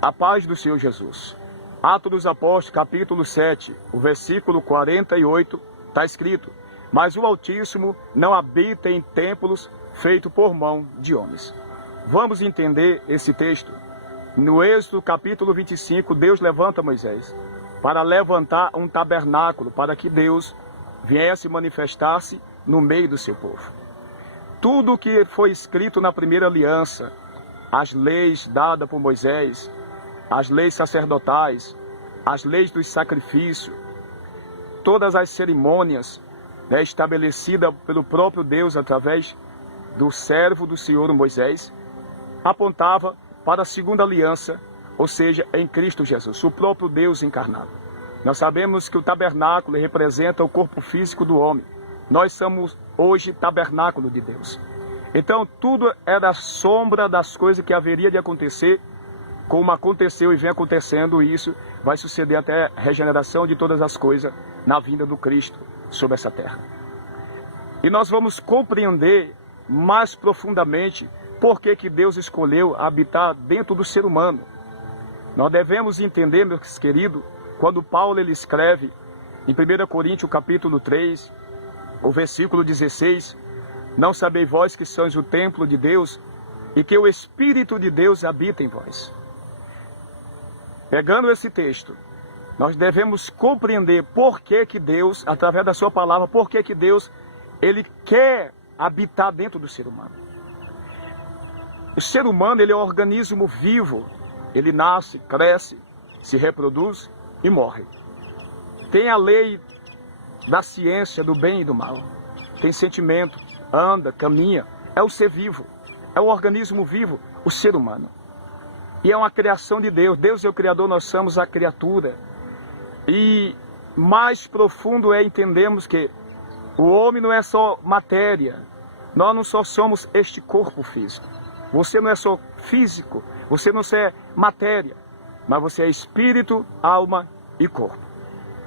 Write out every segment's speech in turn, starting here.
A paz do Senhor Jesus. Atos dos Apóstolos, capítulo 7, o versículo 48, está escrito: mas o Altíssimo não habita em templos feitos por mão de homens. Vamos entender esse texto. No Êxodo, capítulo 25, Deus levanta Moisés para levantar um tabernáculo, para que Deus viesse manifestar-se no meio do seu povo. Tudo o que foi escrito na primeira aliança, as leis dadas por Moisés, as leis sacerdotais, as leis do sacrifício, todas as cerimônias estabelecidas pelo próprio Deus através do servo do Senhor Moisés, apontava para a segunda aliança, ou seja, em Cristo Jesus, o próprio Deus encarnado. Nós sabemos que o tabernáculo representa o corpo físico do homem. Nós somos hoje tabernáculo de Deus. Então tudo era sombra das coisas que haveria de acontecer, como aconteceu e vem acontecendo, e isso vai suceder até a regeneração de todas as coisas na vinda do Cristo sobre essa terra. E nós vamos compreender mais profundamente por que Deus escolheu habitar dentro do ser humano. Nós devemos entender, meus queridos, quando Paulo ele escreve em 1 Coríntios capítulo 3, o versículo 16, não sabeis vós que sois o templo de Deus e que o Espírito de Deus habita em vós. Pegando esse texto, nós devemos compreender por que Deus, através da sua palavra, por que Deus ele quer habitar dentro do ser humano. O ser humano ele é um organismo vivo, ele nasce, cresce, se reproduz e morre. Tem a lei da ciência do bem e do mal, tem sentimento, anda, caminha, é o ser vivo, é um organismo vivo, o ser humano. E é uma criação de Deus. Deus é o Criador, nós somos a criatura. E mais profundo é entendermos que o homem não é só matéria. Nós não só somos este corpo físico. Você não é só físico, você não é matéria, mas você é espírito, alma e corpo.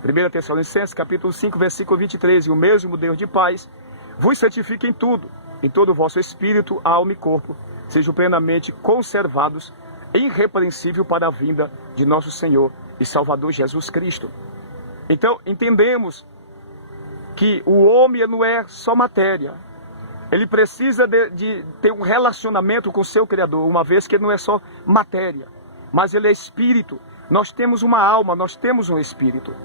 1 Tessalonicenses capítulo 5, versículo 23. E o mesmo Deus de paz vos santifique em tudo, em todo o vosso espírito, alma e corpo, sejam plenamente conservados irrepreensível para a vinda de nosso Senhor e Salvador Jesus Cristo. Então, entendemos que o homem não é só matéria. Ele precisa de ter um relacionamento com o seu Criador, uma vez que ele não é só matéria, mas ele é espírito. Nós temos uma alma, nós temos um espírito.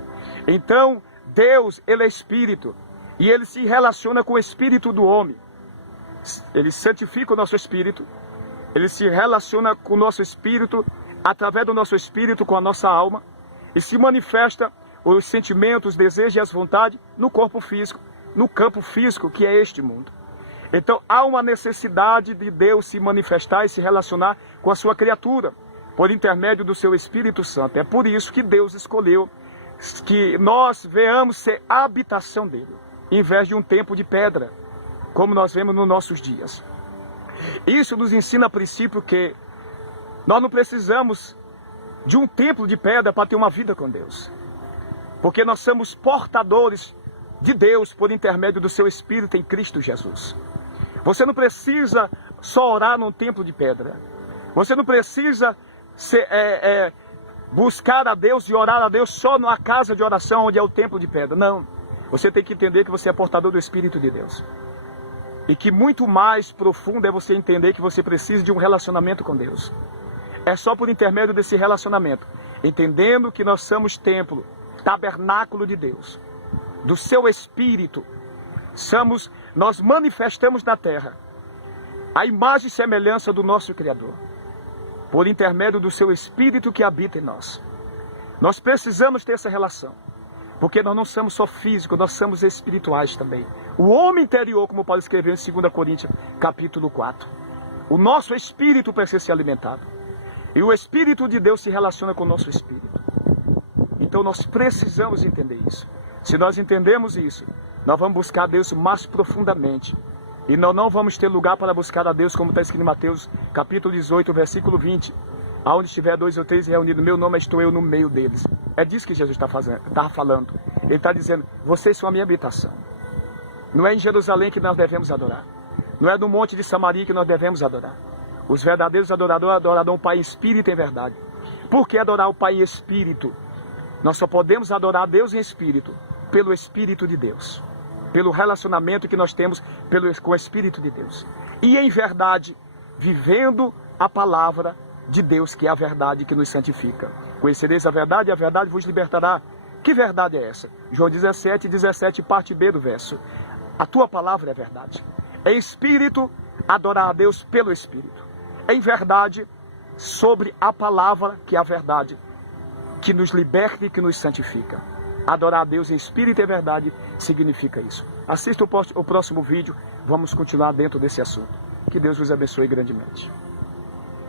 Então, Deus, ele é espírito, e ele se relaciona com o espírito do homem. Ele santifica o nosso espírito. Ele se relaciona com o nosso espírito, através do nosso espírito, com a nossa alma, e se manifesta os sentimentos, os desejos e as vontades no corpo físico, no campo físico, que é este mundo. Então, há uma necessidade de Deus se manifestar e se relacionar com a sua criatura, por intermédio do seu Espírito Santo. É por isso que Deus escolheu que nós venhamos ser a habitação dele, em vez de um templo de pedra, como nós vemos nos nossos dias. Isso nos ensina a princípio que nós não precisamos de um templo de pedra para ter uma vida com Deus. Porque nós somos portadores de Deus por intermédio do seu Espírito em Cristo Jesus. Você não precisa só orar num templo de pedra. Você não precisa buscar a Deus e orar a Deus só numa casa de oração onde é o templo de pedra. Não. Você tem que entender que você é portador do Espírito de Deus. E que muito mais profundo é você entender que você precisa de um relacionamento com Deus. É só por intermédio desse relacionamento, entendendo que nós somos templo, tabernáculo de Deus, do seu Espírito, nós manifestamos na terra a imagem e semelhança do nosso Criador, por intermédio do seu Espírito que habita em nós. Nós precisamos ter essa relação. Porque nós não somos só físicos, nós somos espirituais também. O homem interior, como Paulo escreveu em 2 Coríntios, capítulo 4. O nosso espírito precisa ser alimentado. E o Espírito de Deus se relaciona com o nosso espírito. Então nós precisamos entender isso. Se nós entendemos isso, nós vamos buscar a Deus mais profundamente. E nós não vamos ter lugar para buscar a Deus, como está escrito em Mateus, capítulo 18, versículo 20. Aonde estiver 2 ou 3 reunidos, meu nome estou eu no meio deles. É disso que Jesus está falando. Ele está dizendo, vocês são a minha habitação. Não é em Jerusalém que nós devemos adorar. Não é no monte de Samaria que nós devemos adorar. Os verdadeiros adoradores adorarão o Pai em espírito e em verdade. Por que adorar o Pai em espírito? Nós só podemos adorar a Deus em espírito, pelo Espírito de Deus. Pelo relacionamento que nós temos com o Espírito de Deus. E em verdade, vivendo a palavra de Deus, que é a verdade que nos santifica. Conhecereis a verdade e a verdade vos libertará. Que verdade é essa? João 17, parte B do verso. A tua palavra é verdade. Em espírito, adorar a Deus pelo Espírito. Em verdade, sobre a palavra que é a verdade, que nos liberta e que nos santifica. Adorar a Deus em espírito e verdade significa isso. Assista o próximo vídeo, vamos continuar dentro desse assunto. Que Deus vos abençoe grandemente.